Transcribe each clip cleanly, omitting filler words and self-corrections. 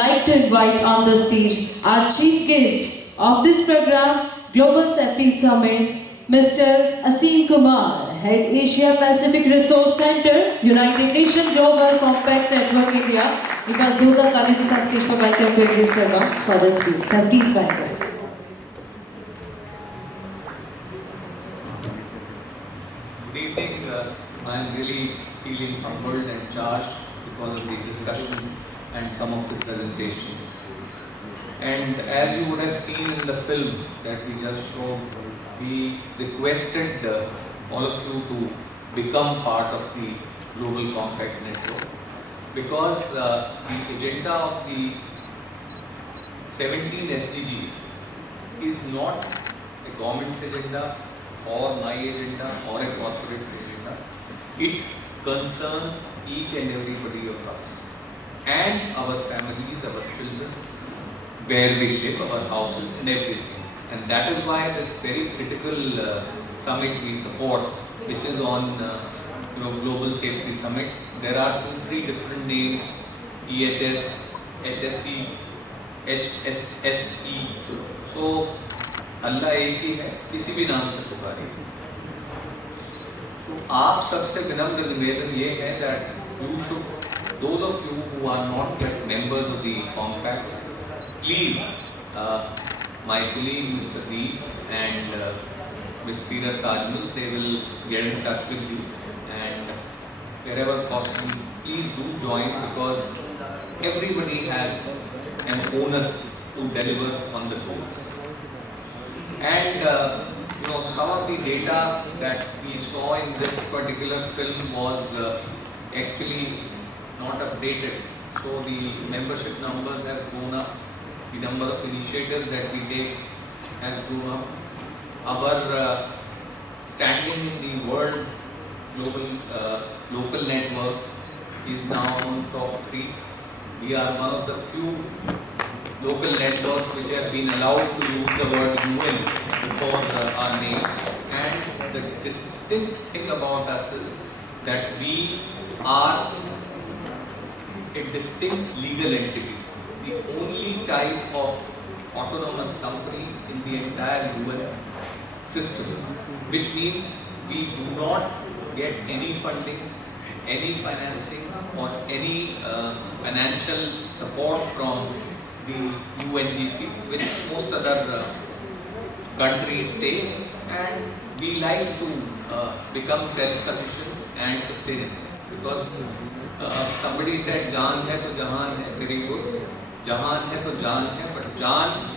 like to invite on the stage our chief guest of this program, Global Safety Summit, Mr. Aseem Kumar, Head Asia Pacific Resource Center, United Nations Global Compact Network India. एक बार जोरदार ताली के साथ stage पर welcome करेंगे sir for the speech. Sir, please welcome. Good evening. I am really feeling humbled and charged because of the discussion and some of the presentations. And as you would have seen in the film that we just showed, we requested all of you to become part of the Global Compact Network because the agenda of the 17 SDGs is not a government's agenda or my agenda or a corporate's agenda. It concerns each and everybody of us and our families, our children, where we live, our houses and everything. And that is why this very critical summit we support, which is on Global Safety Summit. There are 2-3 different names: EHS, HSE, HSSE. So अल्लाह एक ही है, किसी भी नाम से पुकारे। तो आप सबसे विनम्र निवेदन ये है that you should, those of you who are not yet members of the compact, please, my colleague Mr. Deep and Ms. Seerat Tajmul, they will get in touch with you, and wherever possible, please do join because everybody has an onus to deliver on the goals. And some of the data that we saw in this particular film was actually not updated. So the membership numbers have grown up, the number of initiatives that we take has grown up. Our standing in the world global local networks is now on top 3. We are one of the few local networks which have been allowed to use the word UN before our name. And the distinct thing about us is that we are a distinct legal entity, the only type of autonomous company in the entire UN system, which means we do not get any funding, any financing or any financial support from the UNGC, which most other countries take, and we like to become self-sufficient and sustainable because somebody said Jaan hai to Jahan hai, very good. Jahan hai to Jaan hai, but Jaan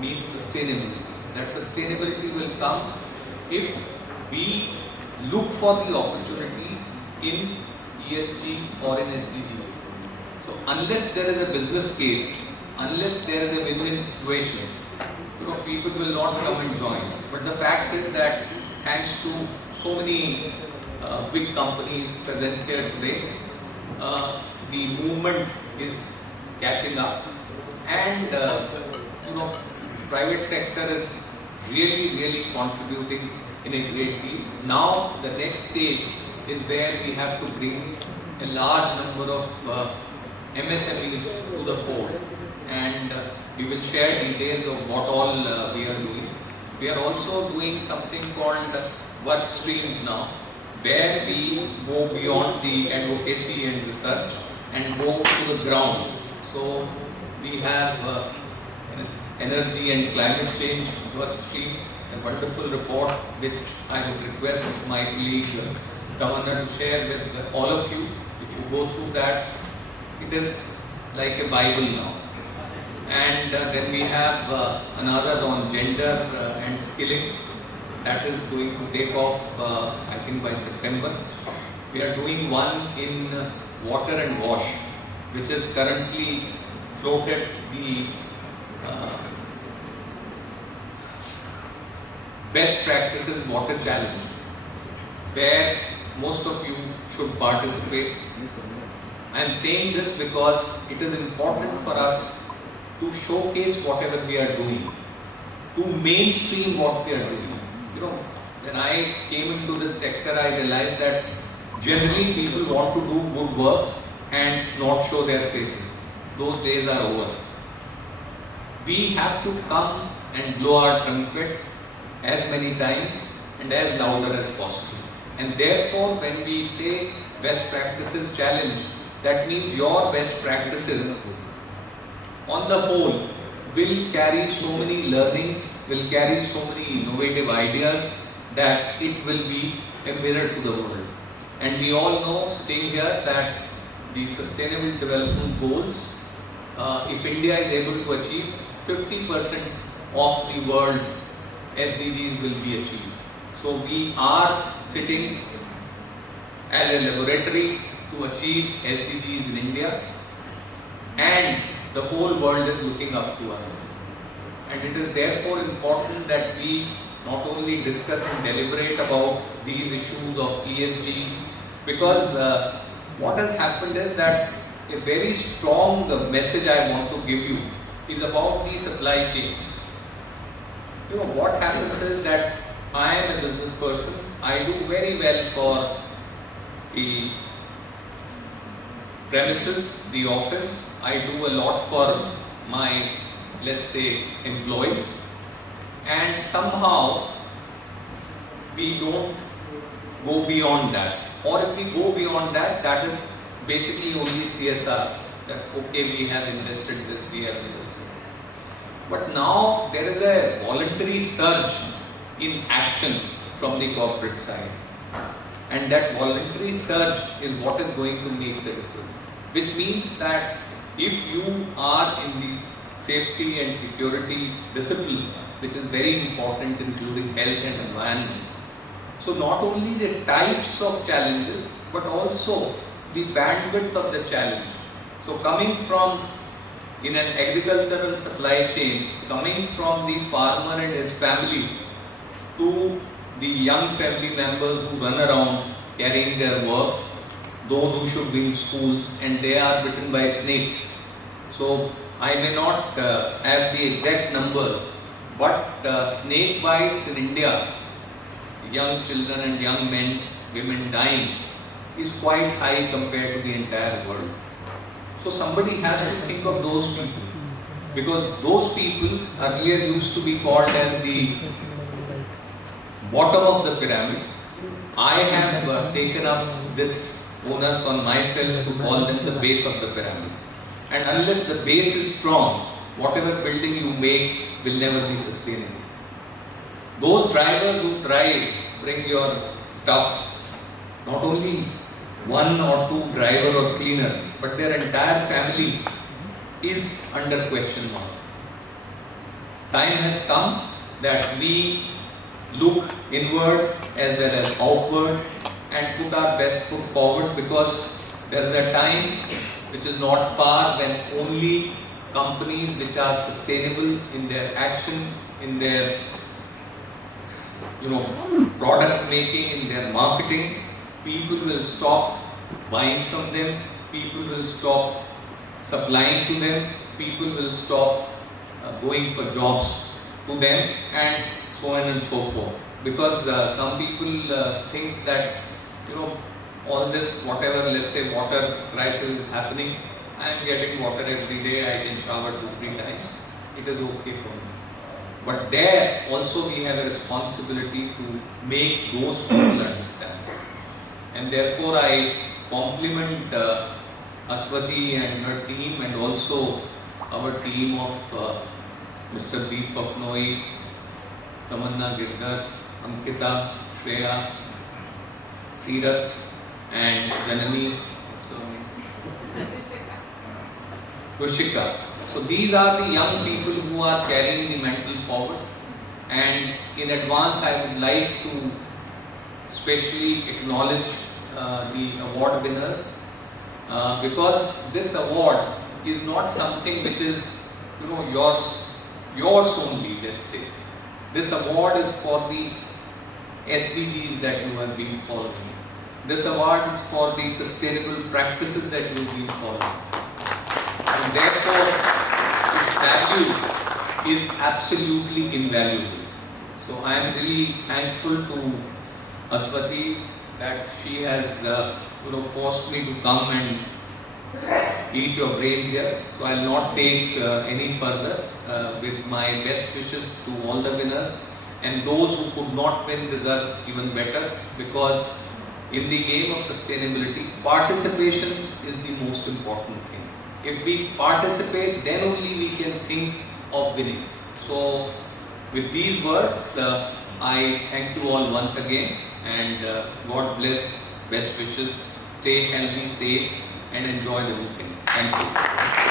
means sustainability. That sustainability will come if we look for the opportunity in ESG or in SDGs. So unless there is a business case, unless there is a win-win situation, people will not come and join. But the fact is that thanks to so many big companies present here today, the movement is catching up, and private sector is really contributing in a great deal. Now the next stage is where we have to bring a large number of MSMEs to the fold, and we will share details of what all we are doing. We are also doing something called work streams now, where we go beyond the advocacy and research and go to the ground. So we have energy and climate change work stream, a wonderful report which I would request my colleague Tamanna to share with all of you. If you go through that, it is like a Bible now. And then we have another on gender and skilling. That is going to take off, I think, by September. We are doing one in water and wash, which is currently floated the best practices water challenge, where most of you should participate. I am saying this because it is important for us to showcase whatever we are doing, to mainstream what we are doing. When I came into this sector, I realized that generally people want to do good work and not show their faces. those days are over. We have to come and blow our trumpet as many times and as louder as possible. And therefore, when we say best practices challenge, that means your best practices on the whole will carry so many learnings, will carry so many innovative ideas that it will be a mirror to the world. And we all know, sitting here, that the Sustainable Development Goals, if India is able to achieve, 50% of the world's SDGs will be achieved. So we are sitting as a laboratory to achieve SDGs in India, and the whole world is looking up to us. And it is therefore important that we not only discuss and deliberate about these issues of ESG, because what has happened is that a very strong message I want to give you is about the supply chains. You know, what happens is that I am a business person, I do very well for the premises, the office, I do a lot for my, let's say, employees, and somehow we don't go beyond that. Or if we go beyond that, that is basically only CSR, that okay, we have invested this, we have invested this. But now there is a voluntary surge in action from the corporate side. And that voluntary surge is what is going to make the difference. Which means that if you are in the safety and security discipline, which is very important, including health and environment. So not only the types of challenges, but also the bandwidth of the challenge. So coming from, in an agricultural supply chain, coming from the farmer and his family to the young family members who run around carrying their work, those who should be in schools and they are bitten by snakes. So I may not have the exact numbers, but snake bites in India, young children and young men, women dying, is quite high compared to the entire world. So somebody has to think of those people, because those people earlier used to be called as the bottom of the pyramid. I have taken up this onus on myself to call them the base of the pyramid. And unless the base is strong, whatever building you make will never be sustainable. Those drivers who try bring your stuff, not only one or two driver or cleaner, but their entire family is under question mark. Time has come that we look inwards as well as outwards and put our best foot forward, because there is a time which is not far when only companies which are sustainable in their action, in their product making, in their marketing, people will stop buying from them, people will stop supplying to them, people will stop going for jobs to them, and so on and so forth. Because some people think that all this, whatever, let's say, water crisis is happening, I am getting water every day, I can shower 2-3 times, it is okay for me. But there also we have a responsibility to make those people understand. And therefore I compliment Aswathy and her team, and also our team of Mr. Deepak Noy, Tamanna Girdhar, Ankita, Shreya, Seerath and Janani, Kushika. So these are the young people who are carrying the mantle forward, and in advance I would like to specially acknowledge the award winners, because this award is not something which is yours only, let's say. This award is for the SDGs that you have been following. This award is for the sustainable practices that you have been following. And therefore, its value is absolutely invaluable. So I am really thankful to Aswathy that she has forced me to come and eat your brains here. So I'll not take any further with my best wishes to all the winners, and those who could not win deserve even better, because in the game of sustainability, participation is the most important thing. If we participate, then only we can think of winning. So with these words, I thank you all once again, and God bless, best wishes, stay healthy, safe, and enjoy the weekend. Thank you.